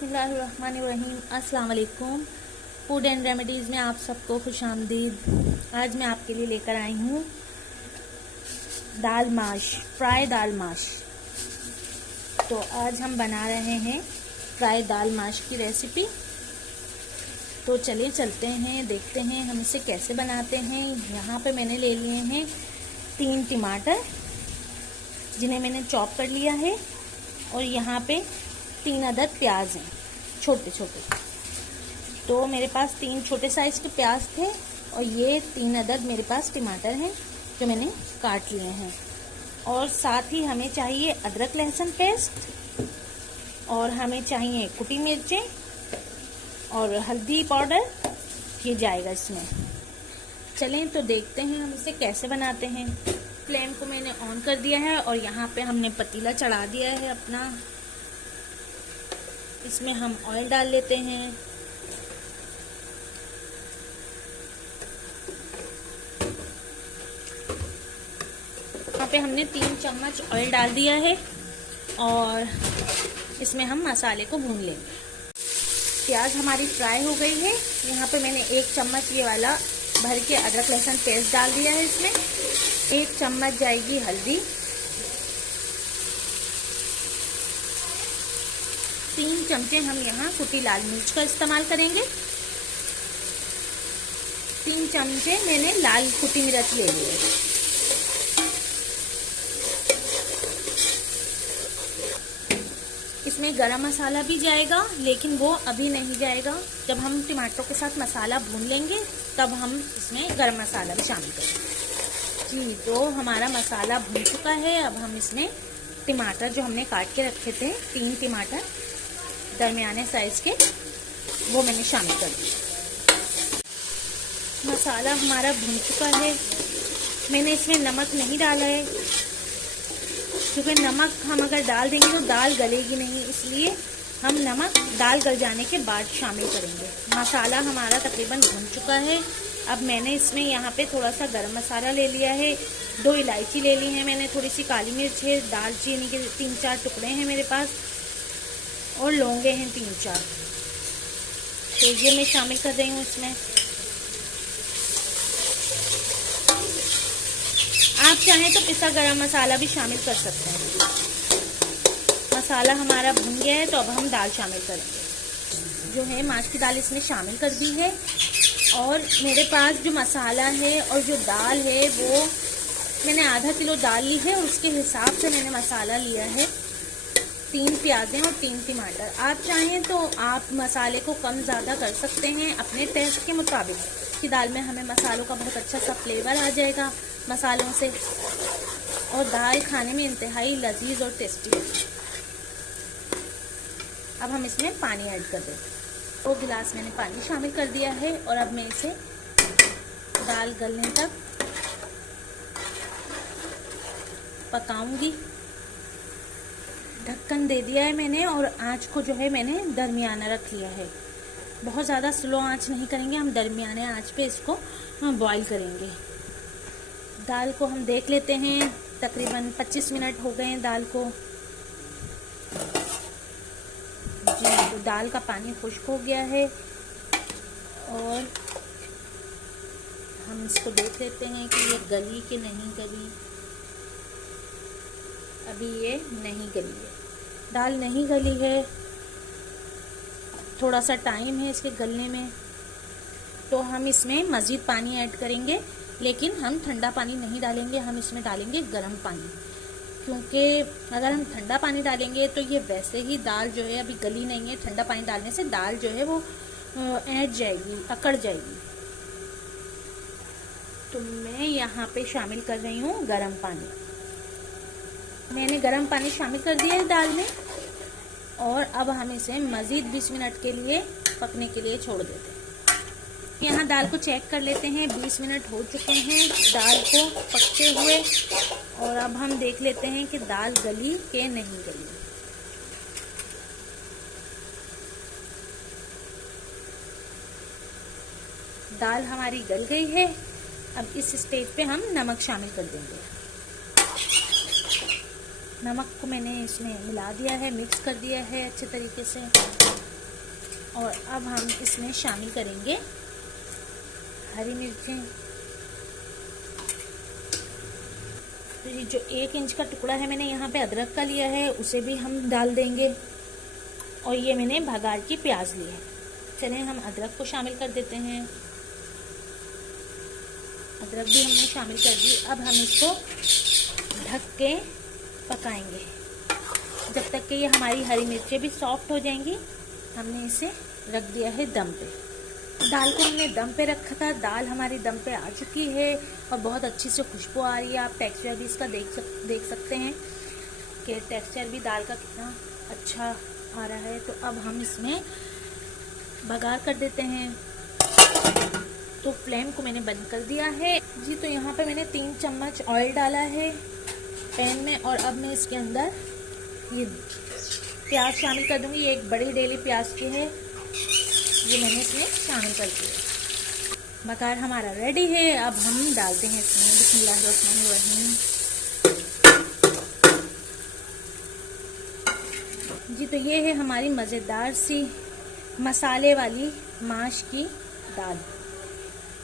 बिस्मिल्लाहिर्रहमानिर्रहीम। अस्सलाम वालेकुम। फूड एंड रेमेडीज़ में आप सबको खुश आमदीद। आज मैं आपके लिए लेकर आई हूँ दाल माश, फ्राई दाल माश। तो आज हम बना रहे हैं फ्राई दाल माश की रेसिपी। तो चलिए चलते हैं, देखते हैं हम इसे कैसे बनाते हैं। यहाँ पे मैंने ले लिए हैं 3 टमाटर जिन्हें मैंने चॉप कर लिया है, और यहाँ पे 3 अदद प्याज हैं छोटे छोटे। तो मेरे पास 3 छोटे साइज़ के प्याज थे, और ये 3 अदद मेरे पास टमाटर हैं जो मैंने काट लिए हैं। और साथ ही हमें चाहिए अदरक लहसुन पेस्ट, और हमें चाहिए कुटी मिर्चें और हल्दी पाउडर, ये जाएगा इसमें। चलें तो देखते हैं हम इसे कैसे बनाते हैं। फ्लेम को मैंने ऑन कर दिया है, और यहाँ पे हमने पतीला चढ़ा दिया है अपना। इसमें हम ऑयल डाल लेते हैं। यहाँ पे हमने 3 चम्मच ऑयल डाल दिया है, और इसमें हम मसाले को भून लेंगे। प्याज हमारी फ्राई हो गई है। यहाँ पे मैंने 1 चम्मच ये वाला भर के अदरक लहसुन पेस्ट डाल दिया है। इसमें 1 चम्मच जाएगी हल्दी, 3 चमचे हम यहाँ कुटी लाल मिर्च का इस्तेमाल करेंगे। 3 चमचे मैंने लाल कुटी मिर्च ले ली है। इसमें गरम मसाला भी जाएगा, लेकिन वो अभी नहीं जाएगा। जब हम टमाटरों के साथ मसाला भून लेंगे तब हम इसमें गरम मसाला भी शामिल करेंगे। जी, तो हमारा मसाला भून चुका है। अब हम इसमें टमाटर जो हमने काट के रखे थे, 3 टमाटर दरमियाने साइज के, वो मैंने शामिल कर दिया। मसाला हमारा भून चुका है। मैंने इसमें नमक नहीं डाला है, क्योंकि नमक हम अगर डाल देंगे तो दाल गलेगी नहीं, इसलिए हम नमक दाल गल जाने के बाद शामिल करेंगे। मसाला हमारा तकरीबन भून चुका है। अब मैंने इसमें यहाँ पे थोड़ा सा गरम मसाला ले लिया है, 2 इलायची ले ली है मैंने, थोड़ी सी काली मिर्च है, दालचीनी के 3-4 टुकड़े हैं मेरे पास, और लौंगे हैं 3-4। तो ये मैं शामिल कर रही हूँ इसमें। आप चाहें तो पिसा गरम मसाला भी शामिल कर सकते हैं। मसाला हमारा भुन गया है, तो अब हम दाल शामिल करेंगे। जो है माश की दाल इसमें शामिल कर दी है, और मेरे पास जो मसाला है और जो दाल है वो मैंने आधा किलो दाल ली है, उसके हिसाब से मैंने मसाला लिया है। 3 प्याज़ें और 3 टमाटर। आप चाहें तो आप मसाले को कम ज़्यादा कर सकते हैं अपने टेस्ट के मुताबिक। कि दाल में हमें मसालों का बहुत अच्छा सा फ्लेवर आ जाएगा मसालों से, और दाल खाने में इंतहाई लजीज और टेस्टी है। अब हम इसमें पानी ऐड कर देते हैं। 2 गिलास मैंने पानी शामिल कर दिया है, और अब मैं इसे दाल गलने तक पकाऊंगी। ढक्कन दे दिया है मैंने, और आँच को जो है मैंने दरमियाना रख लिया है। बहुत ज़्यादा स्लो आंच नहीं करेंगे, हम दरमियाने आंच पे इसको बॉईल करेंगे। दाल को हम देख लेते हैं। तकरीबन 25 मिनट हो गए हैं दाल को। जी, तो दाल का पानी खुश्क हो गया है, और हम इसको देख लेते हैं कि ये गली कि नहीं गली। अभी ये नहीं गली है, दाल नहीं गली है, थोड़ा सा टाइम है इसके गलने में। तो हम इसमें मज़ीद पानी ऐड करेंगे, लेकिन हम ठंडा पानी नहीं डालेंगे, हम इसमें डालेंगे गर्म पानी। क्योंकि अगर हम ठंडा पानी डालेंगे तो ये वैसे ही दाल जो है अभी गली नहीं है। ठंडा पानी डालने से दाल जो है वो ऐंठ जाएगी, अकड़ जाएगी। तो मैं यहाँ पे शामिल कर रही हूँ गर्म पानी। मैंने गर्म पानी शामिल कर दिया है दाल में, और अब हम इसे मज़ीद 20 मिनट के लिए पकने के लिए छोड़ देते हैं। यहाँ दाल को चेक कर लेते हैं। 20 मिनट हो चुके हैं दाल को पकते हुए, और अब हम देख लेते हैं कि दाल गली के नहीं गली। दाल हमारी गल गई है। अब इस स्टेज पे हम नमक शामिल कर देंगे। नमक को मैंने इसमें मिला दिया है, मिक्स कर दिया है अच्छे तरीके से। और अब हम इसमें शामिल करेंगे हरी मिर्चें। तो ये जो 1 इंच का टुकड़ा है मैंने यहाँ पे अदरक का लिया है, उसे भी हम डाल देंगे। और ये मैंने भगार की प्याज ली है। चलिए हम अदरक को शामिल कर देते हैं। अदरक भी हमने शामिल कर दी। अब हम इसको ढक के पकाएंगे जब तक कि ये हमारी हरी मिर्चें भी सॉफ्ट हो जाएंगी। हमने इसे रख दिया है दम पे। दाल को हमने दम पे रखा था। दाल हमारी दम पे आ चुकी है और बहुत अच्छी से खुशबू आ रही है। आप टेक्सचर भी इसका देख सकते हैं कि टेक्सचर भी दाल का कितना अच्छा आ रहा है। तो अब हम इसमें बघार कर देते हैं। तो फ्लेम को मैंने बंद कर दिया है जी। तो यहाँ पे मैंने 3 चम्मच ऑयल डाला है पैन में और अब मैं इसके अंदर ये प्याज शामिल कर दूंगी। ये एक बड़ी डेली प्याज की है, ये मैंने इसमें शामिल कर दिया। बघार हमारा रेडी है। अब हम डालते हैं इसमें बिस्मिल्लाहिर्रहमानिर्रहीम जी। तो ये है हमारी मज़ेदार सी मसाले वाली माश की दाल।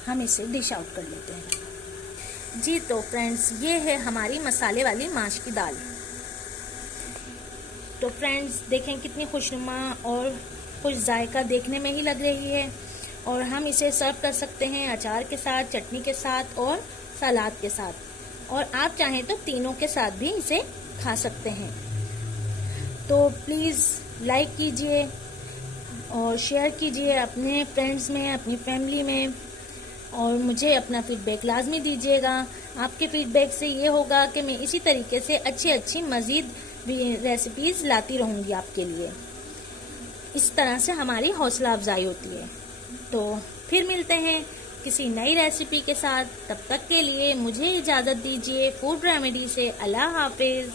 हम इसे डिश आउट कर लेते हैं जी। तो फ्रेंड्स ये है हमारी मसाले वाली माश की दाल। तो फ्रेंड्स देखें कितनी खुशनुमा और कुछ जायका देखने में ही लग रही है। और हम इसे सर्व कर सकते हैं अचार के साथ, चटनी के साथ और सलाद के साथ। और आप चाहें तो तीनों के साथ भी इसे खा सकते हैं। तो प्लीज़ लाइक कीजिए और शेयर कीजिए अपने फ्रेंड्स में, अपनी फैमिली में। और मुझे अपना फीडबैक लाजमी दीजिएगा। आपके फीडबैक से ये होगा कि मैं इसी तरीके से अच्छी मज़ीद रेसिपीज़ लाती रहूँगी आपके लिए। इस तरह से हमारी हौसला अफजाई होती है। तो फिर मिलते हैं किसी नई रेसिपी के साथ। तब तक के लिए मुझे इजाज़त दीजिए फूड रेमेडी से। अल्लाह हाफिज़।